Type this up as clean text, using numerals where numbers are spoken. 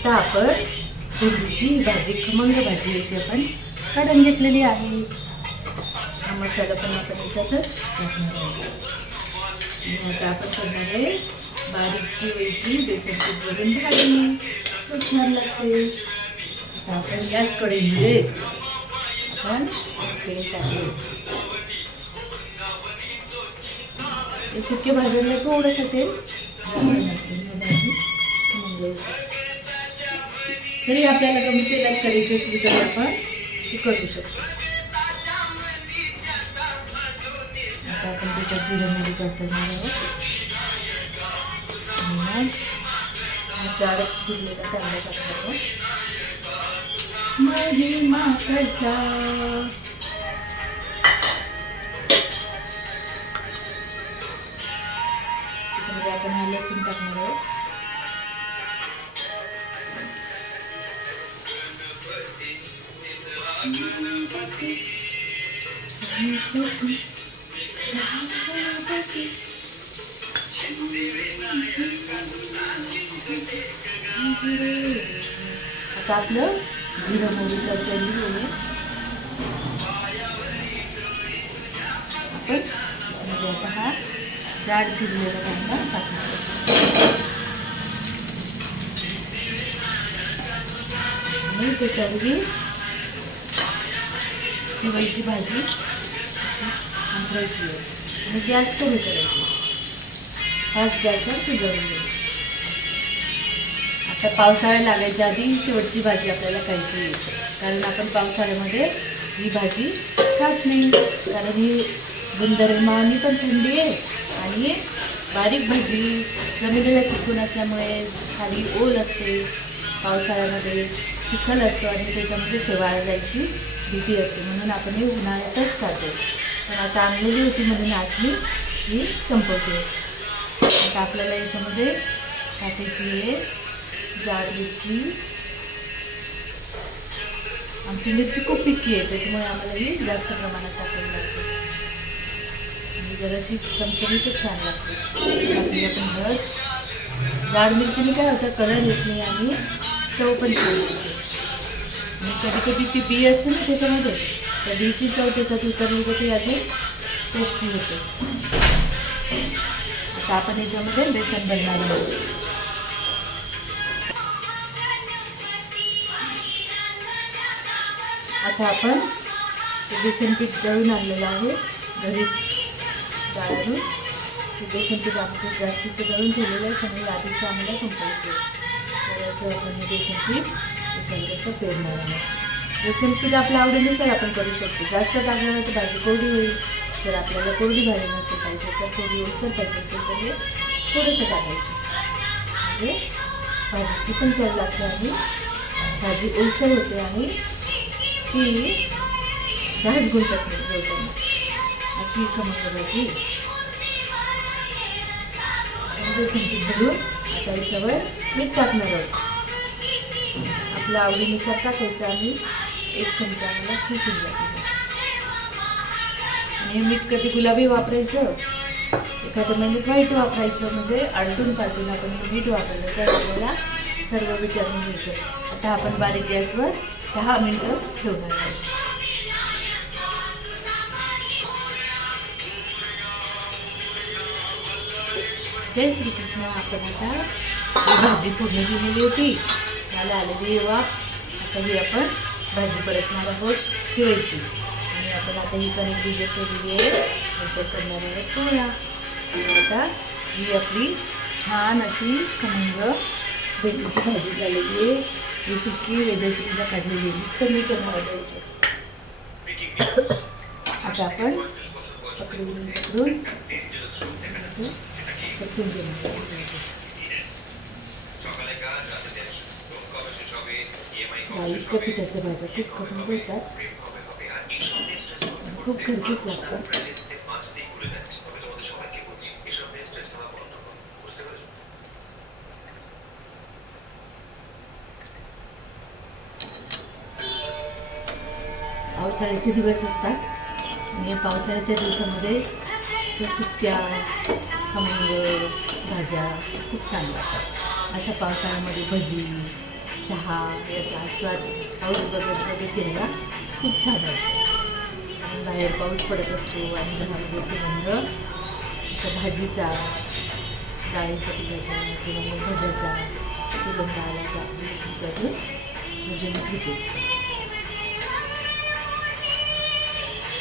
आता आपण भेंडीची भाजी, खमंग भाजी अशी आपण काढून घेतलेली आहे. हा मसाला पण आपण याच्यातच टाकणार आहे. आणि आता आपण करणार आहे बारीक चिरायची बेसन पीठ भरून भाजी. खूप छान लागते. आता आपण याच कढईमध्ये आपण तेल टाकले. हे सुक्या भाज्यांना थोडंसं तेल जास्त लागते भाजी खमंग. तरी आपल्याला कमी तेलात करायची असली तरी आपण ती करू शकतो. आता आपण त्याच्यात जिरं मोहरी टाकणार आहोत. आणि मग जाड चिरलेला कांदा टाकणार आहोत. महिमा कैसा त्याच्यामध्ये आपण हा लसूण टाकणार आहोत. आता आपलं जिरं मोहरी तडतडली आहे. आपण त्याच्यामध्ये आता हा जाड चिरलेला कांदा टाकणार आणि त्याच्यावरही चिवईची भाजी अंतरायची आहे आणि गॅस कमी करायची. फास्ट गॅसवर शिजवून घ्यायची. आता पावसाळा लागायच्या आधी शेवटची भाजी आपल्याला खायची आहे. कारण आपण पावसाळ्यामध्ये ही भाजी खात नाही. कारण ही गुणधर्माने पण थंडी आहे आणि बारीक भाजी जमिनीला चिकून असल्यामुळे खाली ओल असते. पावसाळ्यामध्ये चिखल असतो आणि त्याच्यामध्ये शेवाळ जायची भीती असते. म्हणून आपण हे उन्हाळ्यातच खातो. पण आता आणलेली होती म्हणून आज मी ही संपवते. आता आपल्याला याच्यामध्ये टाकायची आहे जाड मिरची. आमची मिरची खूप फिक्की आहे त्याच्यामुळे आम्हाला ही जास्त प्रमाणात टाकावी लागते आणि जराशी चमचमीतच छान लागते. टाकली आपण हळद. जाड मिरचीने काय होतं, कलर येत नाही आणि चव पण छान येते. आणि कधी कधी ती बी असते ना त्याच्यामध्ये, त्या बीची चव त्याच्यात उतरली तर ती अजून टेस्टी होते. आता आपण याच्यामध्ये बेसन भरणार आहोत. आता आपण ते बेसन पीठ दळून आणलेलं आहे घरीच जाळून. ते बेसन पीठ आमचं जास्तीचं दळून ठेवलेलं आहे पण आधीचं आम्हाला संपायचं. तर असं आपण हे बेसन पीठ त्याच्यावर असं पेरणार आहे. बेसन पीठ आपल्या आवडीनुसार आपण करू शकतो. जास्त टाकल्यावर तर भाजी कोरडी होईल. जर आपल्याला कोरडी भाजी नसते पाहिजे तर थोडी ओलसर पाहिजे असेल तर हे थोडंसं टाकायचं. म्हणजे भाजीची पण चव लागते आणि भाजी ओलसर होते आणि ती घास गुंतत नाही जेवताना. अशी खमंग भाजी. बेसन पीठ भरून आता याच्यावर मीठ टाकणार आहोत. आपल्या आवडीनुसार टाकायचं आणि 1 चमचा आम्हाला खूप होऊन जाते. आणि हे मीठ कधी गुलाबी वापरायचं, एखाद्या महिन्यात व्हाईट वापरायचं. म्हणजे आलटून पालटून आपण हे मीठ वापरलं तर आपल्याला सर्व विटॅमिन मिळतं. आता आपण बारीक गॅसवर 10 मिनिटं ठेवणार आहोत. जय श्रीकृष्ण. आपण आता भाजी फोडणी दिलेली होती, मला आलेली वाफ. आता ही आपण भाजी परतणार आहोत चिरायची. आणि आपण आता ही कणिक भिजत ठेवलेली आहे, नंतर करणार आहोत पोळ्या. आता ही आपली छान अशी खमंग भेंडीची भाजी झालेली आहे. ही फिक्की वेदश्रीला काढलेली आहे. नुसतं मीठ द्यायचं. आता आपण पकडून असं परतून घेणार. डाळीच्या पिठाच्या भाज्या खूप खमंग होतात, खूप घरचीच लागतात. पावसाळ्याचे दिवस असतात आणि या पावसाळ्याच्या दिवसामध्ये अशा सुक्या खमंग भाज्या खूप छान लागतात. अशा पावसाळ्यामध्ये भजी, चहा याचा आस्वाद पाऊस बघत बघत घ्यायला खूप छान वाटतं. आणि बाहेर पाऊस पडत असतो आणि घरामध्ये सुगंध अशा भाजीचा, डाळीच्या पिठाचा किंवा मग भज्याचा सुगंध आला का त्यातून भजी घेते.